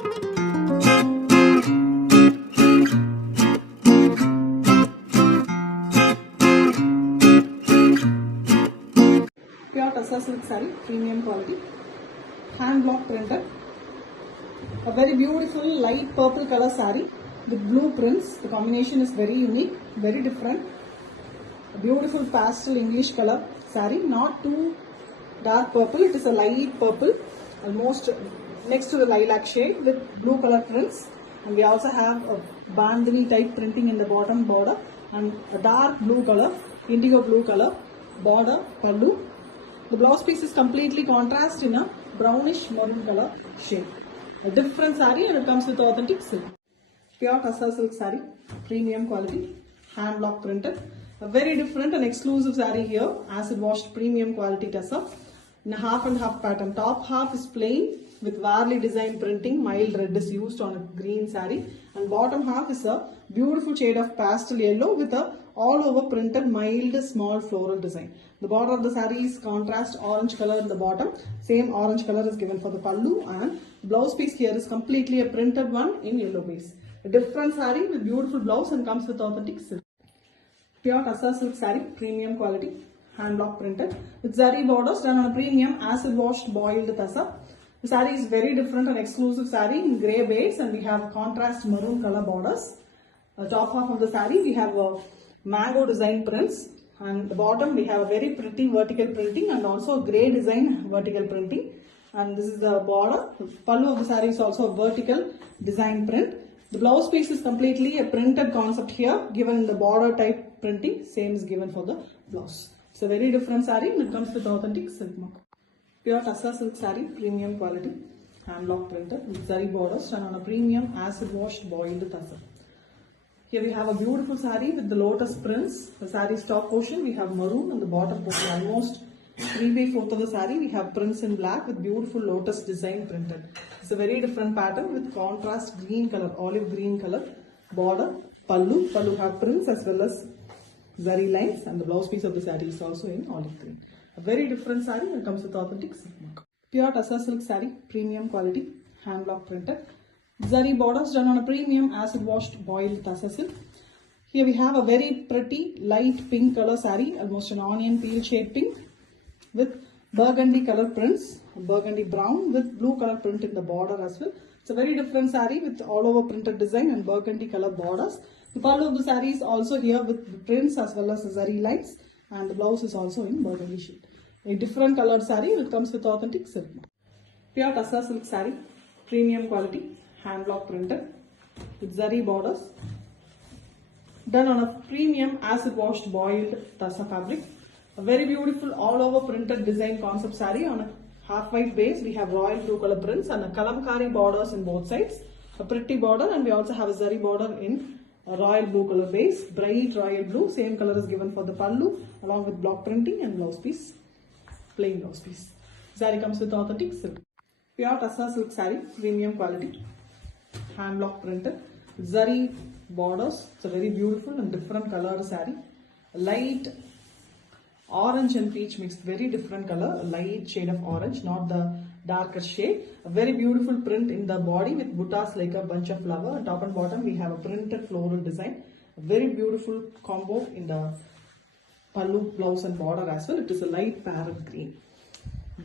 Pure Tassa silk saree, premium quality, hand block printed. A very beautiful light purple color saree with blue prints. The combination is very unique, very different. A beautiful pastel English color saree, not too dark purple, it is a light purple, almost next to the lilac shade with blue color prints. And we also have a bandhani type printing in the bottom border and a dark blue color, indigo blue color border pallu. The blouse piece is completely contrast in a brownish maroon color shade. A different saree and it comes with authentic silk. Pure Tassa silk saree, premium quality, hand block printed. A very different and exclusive saree here, acid washed premium quality Tassa in a half and half pattern. Top half is plain with Varley design printing, mild red is used on a green saree, and bottom half is a beautiful shade of pastel yellow with a all over printed mild small floral design. The border of the saree is contrast orange color in the bottom. Same orange color is given for the pallu, and blouse piece here is completely a printed one in yellow base. A different saree with beautiful blouse and comes with authentic silk. Pure Tassa silk saree, premium quality, hand block printed with zari borders done on a premium acid washed boiled Tassa. The saree is very different and exclusive saree in grey base, and we have contrast maroon color borders. The top half of the saree we have a mango design prints, and the bottom we have a very pretty vertical printing and also a grey design vertical printing. And this is the border. The pallu of the saree is also a vertical design print. The blouse piece is completely a printed concept here, given in the border type printing. Same is given for the blouse. It's a very different saree and it comes with authentic silk mark. Pure Tassa silk saree, premium quality, hand block printed with zari borders and on a premium acid washed boiled Tassa. Here we have a beautiful saree with the lotus prints. The saree's top portion we have maroon and the bottom portion almost 3/4 of the saree we have prints in black with beautiful lotus design printed. It's a very different pattern with contrast green color, olive green color border. Pallu have prints as well as zari lines, and the blouse piece of the saree is also in olive green. A very different saree and comes with authentic silk mark. Pure Tassa silk saree, premium quality, hand block printed. Zari borders done on a premium acid washed boiled Tassa silk. Here we have a very pretty light pink color saree, almost an onion peel shade pink with burgundy color prints, burgundy brown with blue color print in the border as well. It's a very different saree with all over printed design and burgundy color borders. The pallu of the saree is also here with prints as well as the zari lines, and the blouse is also in burgundy shade. A different colored saree, it comes with authentic silk. Pure Tassa silk saree, premium quality, hand block printed with zari borders done on a premium acid washed boiled Tassa fabric. A very beautiful all over printed design concept saree on a half white base. We have royal blue color prints and a kalamkari borders in both sides. A pretty border, and we also have a zari border in a royal blue color base, bright royal blue. Same color is given for the pallu along with block printing and blouse piece, plain blouse piece. Saree comes with authentic silk. Pure Tassa silk saree, premium quality, hand block printed, zari borders. It's a very beautiful and different color saree. Light orange and peach mixed, very different color, a light shade of orange, not the darker shade. A very beautiful print in the body with buttas like a bunch of flower. Top and bottom we have a printed floral design. A very beautiful combo in the pallu, blouse and border as well. It is a light parrot green.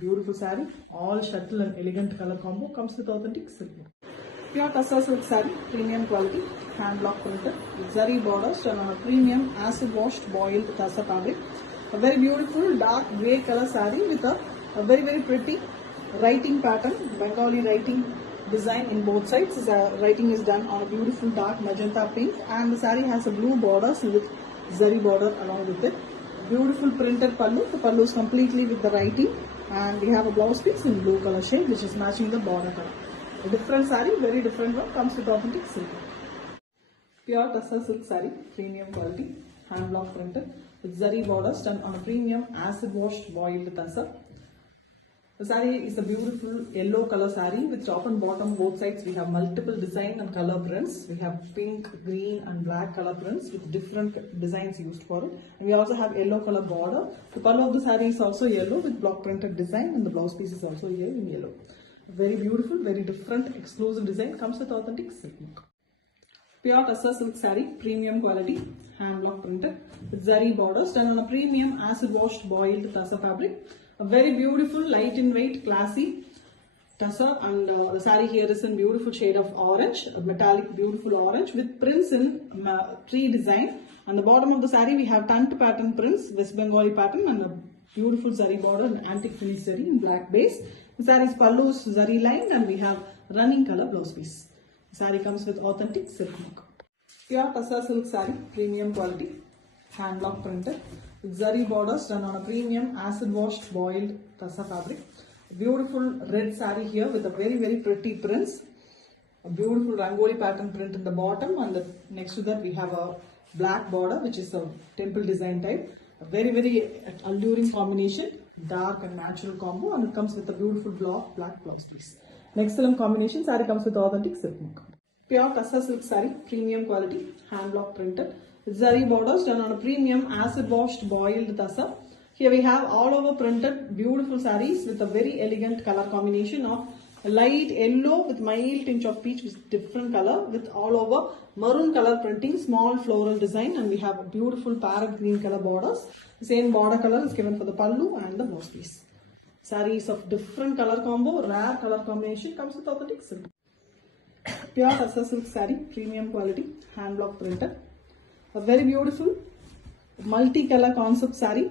Beautiful saree, all subtle and elegant color combo, comes with authentic silk. Pure Tassa silk saree, premium quality, hand block printed with zari borders done on a premium acid washed boiled Tassa fabric. A very beautiful dark grey color saree with a very pretty writing pattern, Bengali writing design in both sides. The writing is done on a beautiful dark magenta pink, and the saree has a blue border with zari border along with it. Beautiful printed pallu. The pallu is completely with the writing, and we have a blouse piece in blue color shade which is matching the border color. A different saree, very different one, comes with authentic silk. Pure Tassa silk saree, premium quality, hand block printed with zari borders done on a premium acid washed boiled Tassa. The saree is a beautiful yellow color saree with top and bottom both sides we have multiple design and color prints. We have pink, green and black color prints with different designs used for it. And we also have yellow color border. The color of the saree is also yellow with block printed design, and the blouse piece is also here in yellow. Very beautiful, very different, exclusive design. Comes with authentic silk work. Pure Tussar silk saree, premium quality, hand block printed with zari borders done on a premium acid washed boiled tussar fabric. A very beautiful, light in weight, classy tussar, and the saree here is in beautiful shade of orange, a metallic beautiful orange with prints in tree design. On the bottom of the saree we have tant pattern prints, West Bengali pattern, and a beautiful zari border and antique finish zari in black base. The saree's pallu is zari lined and we have running color blouse piece. The saree comes with authentic silk work. Pure Tussar silk saree, premium quality, hand block printed with zari borders done on a premium acid washed boiled tussar fabric. A beautiful red saree here with a very pretty prints. A beautiful rangoli pattern print in the bottom, and next to that we have a black border which is a temple design type. A very alluring combination, dark and natural combo, and it comes with a beautiful black blouse piece. An excellent combination. Saree comes with authentic silk work. Pure Tussar silk saree, premium quality, hand block printed with zari borders done on a premium acid washed boiled tussar. Here we have all over printed beautiful sarees with a very elegant color combination of light yellow with mild tinge of peach with different color with all over maroon color printing, small floral design, and we have a beautiful parrot green color borders. The same border color is given for the pallu and the blouse piece. Sarees of different color combo, rare color combination, comes with authentic silk. Pure Tussar silk saree, premium quality, hand block printed. A very beautiful multi-color concept saree.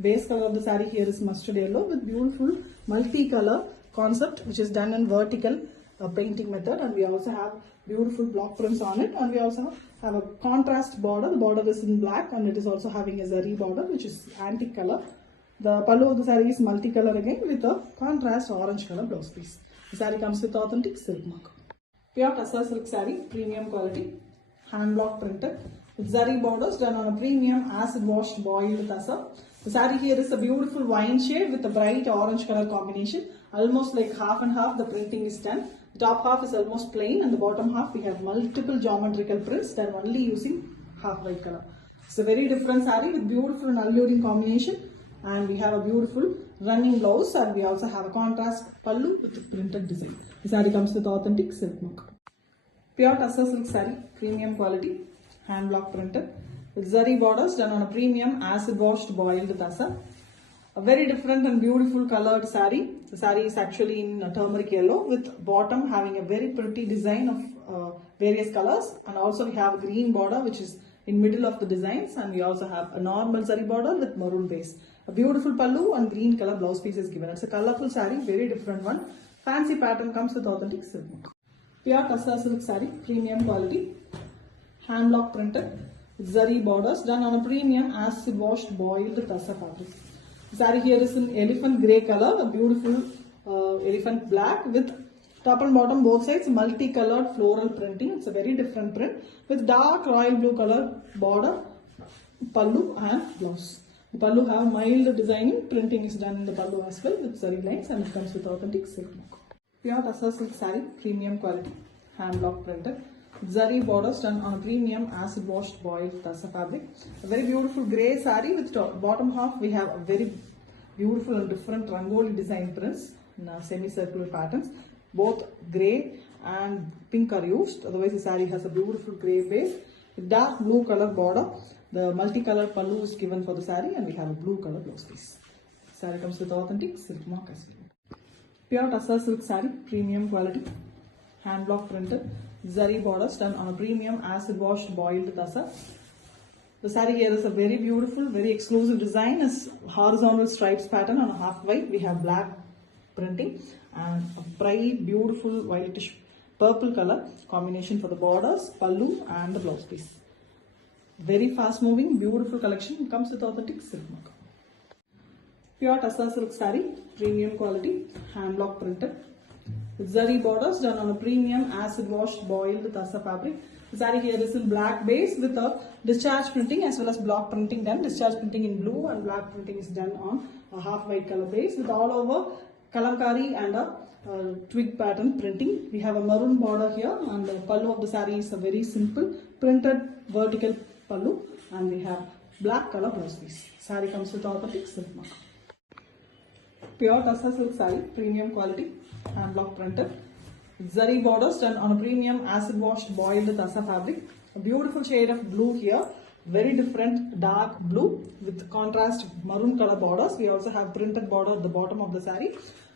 Base color of the saree here is mustard yellow with beautiful multi-color concept which is done in vertical painting method, and we also have beautiful block prints on it, and we also have a contrast border. The border is in black and it is also having a zari border which is antique color. The pallu of the saree is multicolor again with a contrast orange color blouse piece. The saree comes with authentic silk mark. Pure Tussar silk saree, premium quality, hand block printed with zari borders done on a premium acid washed boiled tussar. The saree here is a beautiful wine shade with a bright orange color combination, almost like half and half the printing is done. The top half is almost plain and the bottom half we have multiple geometrical prints done only using half white color. It's a very different saree with beautiful and alluring combination, and we have a beautiful running blouse, and we also have a contrast pallu with the printed design. The saree comes with authentic silk mark. Pure Tussar silk saree, premium quality, hand block printed with zari borders done on a premium acid washed boiled tussar. A very different and beautiful colored saree. The saree is actually in turmeric yellow with bottom having a very pretty design of various colors, and also we have a green border which is in middle of the designs, and we also have a normal zari border with maroon base. A beautiful pallu and green color blouse piece is given. It's a colorful saree, very different one. Fancy pattern, comes with authentic silk. Pure Tussar silk saree, premium quality, hand block printed with zari borders done on a premium acid washed boiled tussar fabric. The saree here is in elephant grey color, a beautiful elephant black with top and bottom both sides multicolored floral printing. It's a very different print with dark royal blue color border, pallu and blouse. The pallu have mild designing, printing is done in the pallu as well with zari lines, and it comes with authentic silk mark. Pure Tussar silk saree, premium quality, hand block printed. Zari borders done on a premium acid washed boiled tussar fabric. A very beautiful grey saree with bottom half we have a very beautiful and different rangoli design prints in semicircular patterns. Both grey and pink are used. Otherwise the saree has a beautiful grey base with dark blue color border. The multicolored pallu is given for the saree, and we have a blue color blouse piece. Saree comes with authentic silk mark as well. Pure Tussar silk saree, premium quality, hand block printed, zari borders done on a premium acid washed boiled tussar. The saree here is a very beautiful, very exclusive design. Is horizontal stripes pattern on a half white. We have black printing and a bright, beautiful whitish purple color combination for the borders, pallu and the blouse piece. Very fast moving, beautiful collection. It comes with authentic silk mark. Pure Tussar silk saree, premium quality, hand block printed with zari borders done on a premium acid washed boiled tussar fabric. The saree here is in black base with a discharge printing as well as block printing done. Discharge printing in blue and black printing is done on a half white color base with all over kalamkari and a twig pattern printing. We have a maroon border here, and the pallu of the saree is a very simple printed vertical pallu, and we have black color blouse piece. Saree comes with authentic silk mark. Pure Tassa silk saree, premium quality, hand block printed. Zari borders done on a premium acid washed boiled Tassa fabric. A beautiful shade of blue here. Very different dark blue with contrast maroon color borders. We also have printed border at the bottom of the saree.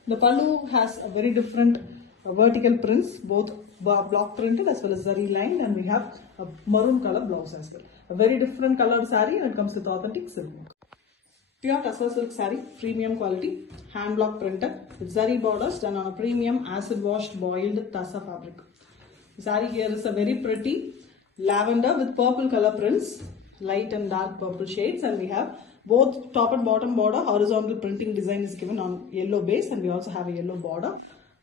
The pallu has a very different vertical prints, both block printed as well as zari lined, and we have a maroon color blouse as well. A very different colored saree, and it comes with authentic silk work. Pure Tassa silk saree, premium quality, hand block printed with zari borders done on a premium acid washed boiled Tassa fabric. The saree here is a very pretty lavender with purple color prints, light and dark purple shades, and we have both top and bottom border horizontal printing design is given on yellow base, and we also have a yellow border.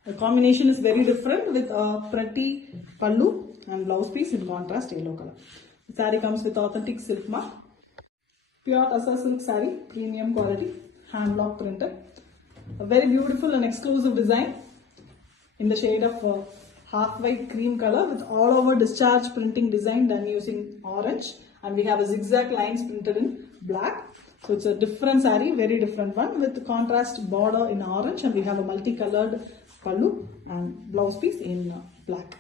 The combination is very different with a pretty pallu and blouse piece in contrast yellow color. The saree comes with authentic silk mark. Pure Tassa silk saree, premium quality, hand block printed. A very beautiful and exclusive design in the shade of half white cream color with all over discharge printing design done using orange, and we have a zigzag lines printed in black. So it's a different saree, very different one with contrast border in orange, and we have a multicolored pallu and blouse piece in black.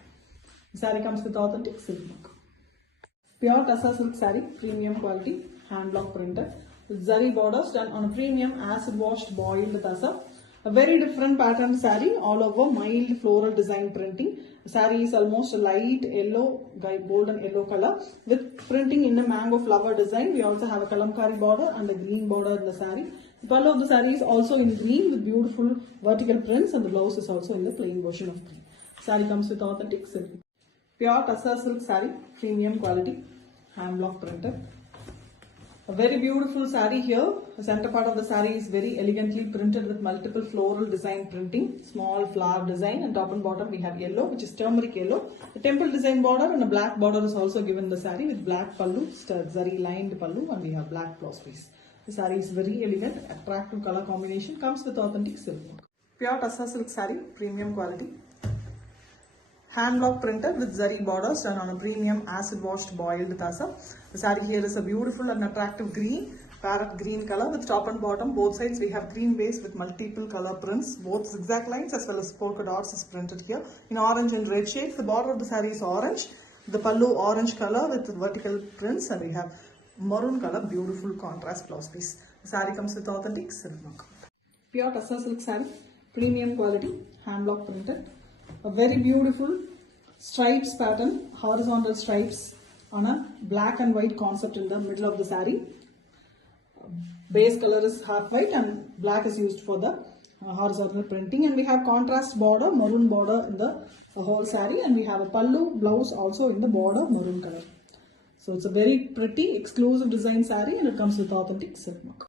The saree comes with authentic silk mark. Pure Tassa silk saree, premium quality, hand block printed with zari borders done on a premium acid washed boiled Tassa. A very different pattern saree, all over mild floral design printing. The saree is almost a light yellow, golden yellow color with printing in a mango flower design. We also have a kalamkari border and a green border in the saree. The pallu of the saree is also in green with beautiful vertical prints, and the blouse is also in the plain version of green. The saree comes with authentic silk. Pure Tassa silk saree, premium quality, hand block printed. A very beautiful saree here. The center part of the saree is very elegantly printed with multiple floral design printing, small flower design, and top and bottom we have yellow, which is turmeric yellow. The temple design border and a black border is also given the saree with black pallu, zari lined pallu, and we have black blouse piece. The saree is very elegant, attractive color combination, comes with authentic silk work. Pure Tassa silk saree, premium quality. Hand block printed with zari borders done on a premium acid washed boiled Tassa. The saree here is a beautiful and attractive green, parrot green color with top and bottom. Both sides we have green base with multiple color prints. Both zigzag lines as well as polka dots is printed here in orange and red shades. The border of the saree is orange. The pallu orange color with vertical prints, and we have maroon color, beautiful contrast blouse piece. The saree comes with authentic silk mark. Pure Tassa silk saree, premium quality, hand block printed. A very beautiful stripes pattern, horizontal stripes on a black and white concept in the middle of the saree. Base color is half white and black is used for the horizontal printing, and we have contrast border, maroon border in the whole saree, and we have a pallu blouse also in the border maroon color. So it's a very pretty exclusive design saree, and it comes with authentic silk mark.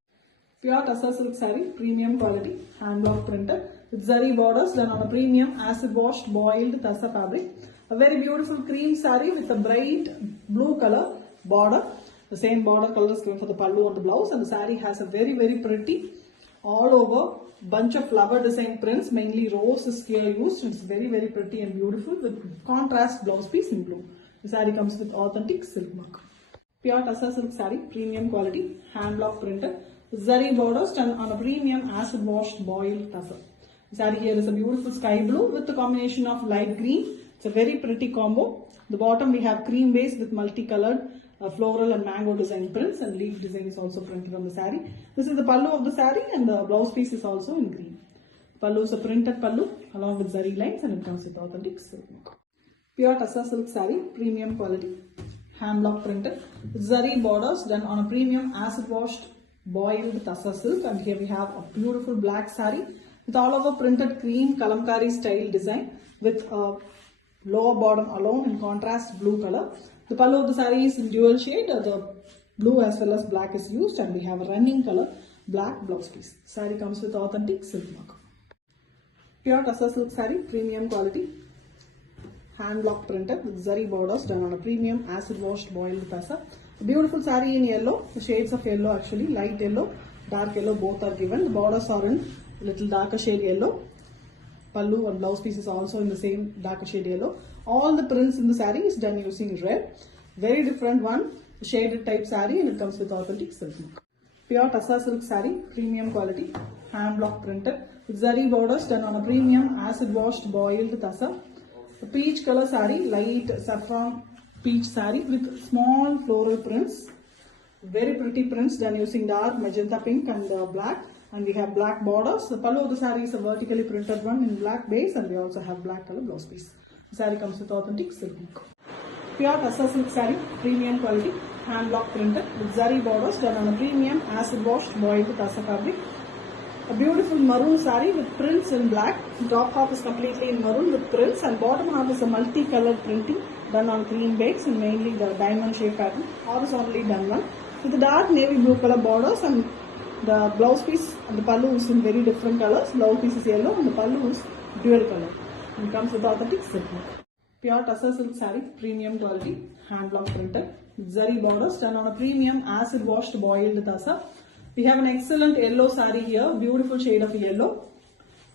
Pure Tassa silk saree, premium quality, hand block printed with zari borders done on a premium acid washed boiled Tassa fabric. A very beautiful cream saree with a bright blue color border. The same border color is given for the pallu and the blouse, and the saree has a very pretty all over bunch of flower design prints. Mainly rose is here used. It's very pretty and beautiful with contrast blouse piece in blue. The saree comes with authentic silk mark. Pure Tassa silk saree, premium quality, hand block printed. Zari borders done on a premium acid washed boiled Tassa. The saree here is a beautiful sky blue with the combination of light green. It's a very pretty combo. The bottom we have cream base with multicolored floral and mango design prints, and leaf design is also printed on the saree. This is the pallu of the saree, and the blouse piece is also in green. Pallu is a printed pallu along with zari lines, and it comes with authentic silk mark. Pure Tassa silk saree, premium quality, hand block printed with zari borders done on a premium acid washed boiled Tassa silk, and here we have a beautiful black saree with all over printed cream kalamkari style design with a lower bottom alone in contrast blue color. The pallu of the saree is in dual shade, the blue as well as black is used, and we have a running color black blouse piece. Saree comes with authentic silk mark. Pure Tassa silk saree, premium quality, hand block printed with zari borders done on a premium acid washed boiled Tassa. A beautiful saree in yellow, the shades of yellow actually, light yellow, dark yellow, both are given. The borders are in little darker shade yellow. Pallu and blouse piece is also in the same darker shade yellow. All the prints in the saree is done using red. Very different one, shaded type saree, and it comes with authentic silk mark. Pure Tassa silk saree, premium quality, hand block printed with zari borders done on a premium acid washed boiled tassa. A peach color saree, light saffron peach saree with small floral prints. Very pretty prints done using dark magenta pink and black, and we have black borders. The pallu of the saree is a vertically printed one in black base, and we also have black color blouse piece. The saree comes with authentic silk hook. Pure Tassa silk saree, premium quality, hand block printed with zari borders done on a premium acid washed boiled tassa fabric. A beautiful maroon saree with prints in black. Top half is completely in maroon with prints, and bottom half is a multi-colored printing done on green base and mainly the diamond shape pattern, horizontally done one with the dark navy blue color borders, and the blouse piece and the pallu is in very different colors. Blouse piece is yellow and the pallu is dual color. It comes with authentic silk. Pure Tassa silk saree, premium quality, hand block printed with zari borders done on a premium acid washed boiled tassa. We have an excellent yellow saree here, beautiful shade of yellow,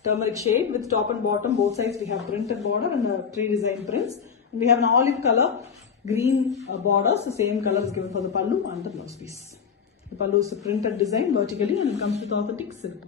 turmeric shade with top and bottom both sides we have printed border and tree design prints. And we have an olive color green borders, the same color is given for the pallu and the blouse piece. The pallu is a printed design vertically and it comes with authentic silk.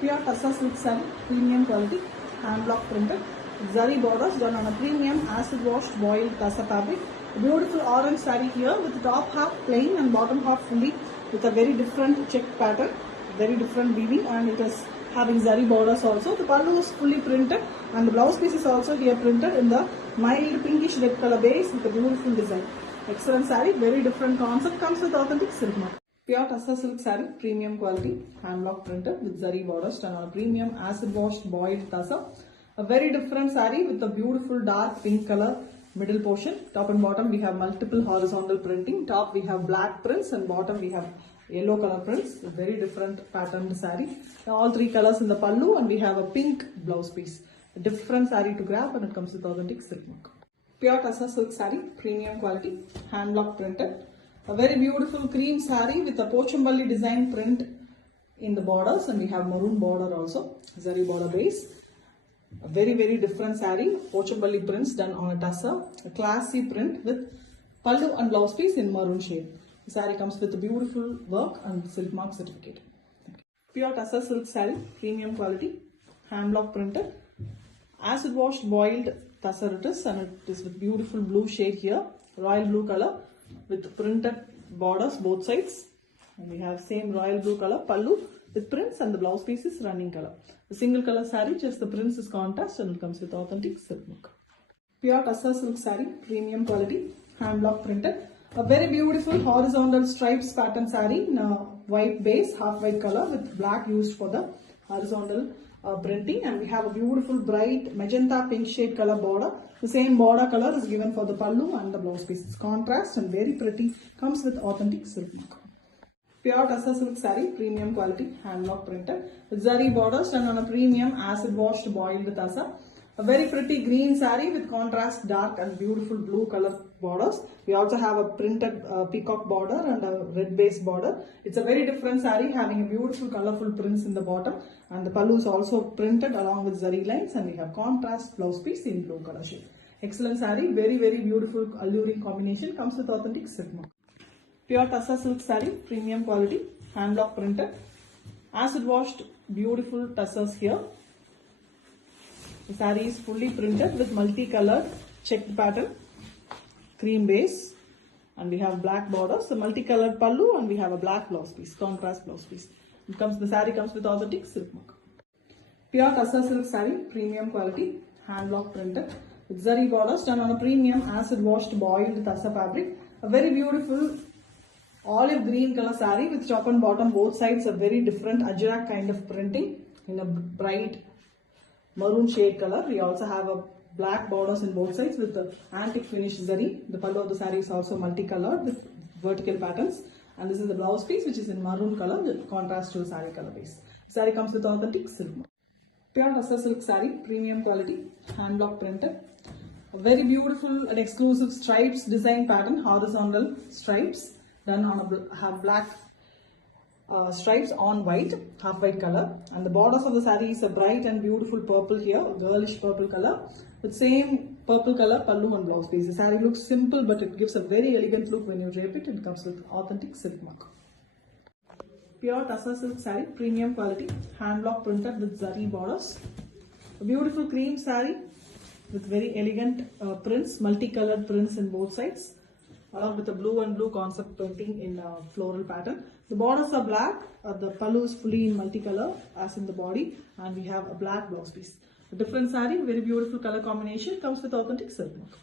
Pure Tassa silk saree, premium quality, hand block printed with zari borders done on a premium acid washed boiled tassa fabric. A beautiful orange saree here with the top half plain and bottom half fully with a very different check pattern, very different weaving, and it is having zari borders also. The pallu is fully printed and the blouse piece is also here printed in the mild pinkish red color base with a beautiful design. Excellent saree, very different concept, comes with authentic silk mark. Pure Tassa silk saree, premium quality, hand block printed with zari borders done on a premium acid washed boiled tassa. A very different saree with a beautiful dark pink color middle portion. Top and bottom we have multiple horizontal printing. Top we have black prints and bottom we have yellow color prints. A very different patterned saree. All three colors in the pallu, and we have a pink blouse piece. A different saree to grab, and it comes with authentic silk mark. Pure Tassa silk saree, premium quality, hand block printed. A very beautiful cream saree with a Pochambali design print in the borders, and we have maroon border also, zari border base. A very different saree, Pochambali prints done on a tassa, a classy print with pallu and blouse piece in maroon shade. The saree comes with a beautiful work and silk mark certificate. Pure Tassa silk saree, premium quality, hand block printed, acid washed boiled tassa it is, and it is with beautiful blue shade here, royal blue color with printed borders both sides, and we have same royal blue color pallu with prints, and the blouse piece is running color. The single color saree, just the prints is contrast, and it comes with authentic silk mark. Pure Tassa silk saree, premium quality, hand block printed. A very beautiful horizontal stripes pattern saree in a white base, half white color with black used for the horizontal printing, and we have a beautiful bright magenta pink shade color border. The same border color is given for the pallu and the blouse piece. It's contrast and very pretty, comes with authentic silk mark. Pure Tassa silk saree, premium quality, hand block printed with zari borders done on a premium acid washed boiled tassa. A very pretty green saree with contrast dark and beautiful blue color borders. We also have a printed peacock border and a red base border. It's a very different saree having a beautiful colorful prints in the bottom, and the pallu is also printed along with zari lines, and we have contrast blouse piece in blue color shade. Excellent saree, very beautiful alluring combination, comes with authentic silk mark. Pure Tassa silk saree, premium quality, hand block printed, acid washed beautiful tassas here. The saree is fully printed with multicolored checked pattern, cream base, and we have black borders, the multicolored pallu, and we have a black blouse piece, contrast blouse piece. The saree comes with authentic silk mark. Pure Tassa silk saree, premium quality, hand block printed with zari borders done on a premium acid washed boiled tassa fabric. A very beautiful olive green color saree with top and bottom both sides a very different ajrak kind of printing in a bright maroon shade color. We also have a black borders in both sides with the antique finish zari. The pallu of the saree is also multicolored with vertical patterns, and this is the blouse piece which is in maroon color with contrast to the saree color base. The saree comes with authentic silk mark. Pure Tassa silk saree, premium quality, hand block printed. A very beautiful and exclusive stripes design pattern, horizontal stripes done on have black stripes on white, half white color, and the borders of the saree is a bright and beautiful purple here, girlish purple color with same purple color pallu and blouse piece. The saree looks simple, but it gives a very elegant look when you drape it. It comes with authentic silk mark. Pure Tassa silk saree, premium quality, hand block printed with zari borders. A beautiful cream saree with very elegant prints, multicolored prints in both sides, along with a blue and blue concept printing in floral pattern. The borders are black, the pallu is fully in multicolor as in the body, and we have a black blouse piece. A different saree, very beautiful color combination, comes with authentic silk work.